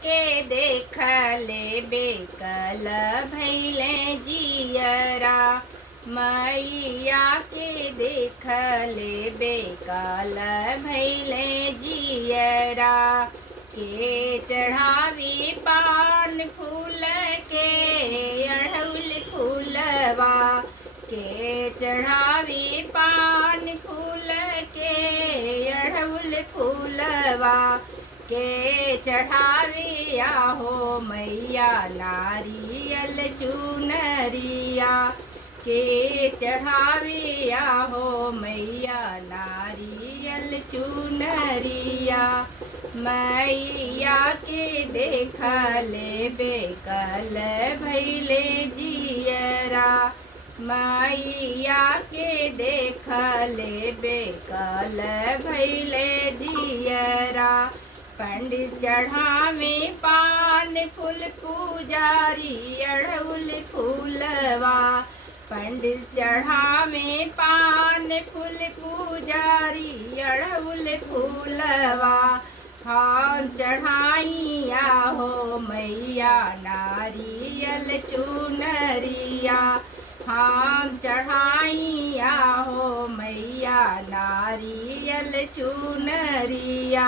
के देख ले बेकल भैले जियरा, मैया के देख ले बेकल भैले जियरा। के चढ़ावी पान फूल के अड़हुल फूलवा, के चढ़ावी पान फूल के अड़हुल फूलवा। के चढ़ाविया हो मैया नारियल चुनरिया, के चढ़ाविया हो मैया नारियल चुनरिया। मैया के देख ले बेकल भैले जियरा, मैया के देख ले बेकल भैले जियरा। पंडित चढ़ावे पान फूल पुजारी अड़हुल फूलवा, पंडित चढ़ावे पान फूल पुजारी अड़हुल फूलवा। हम चढ़ाइया हो मैया नारियल चुनरिया, हम चढ़ाइया हो मैया नारियल चुनरिया।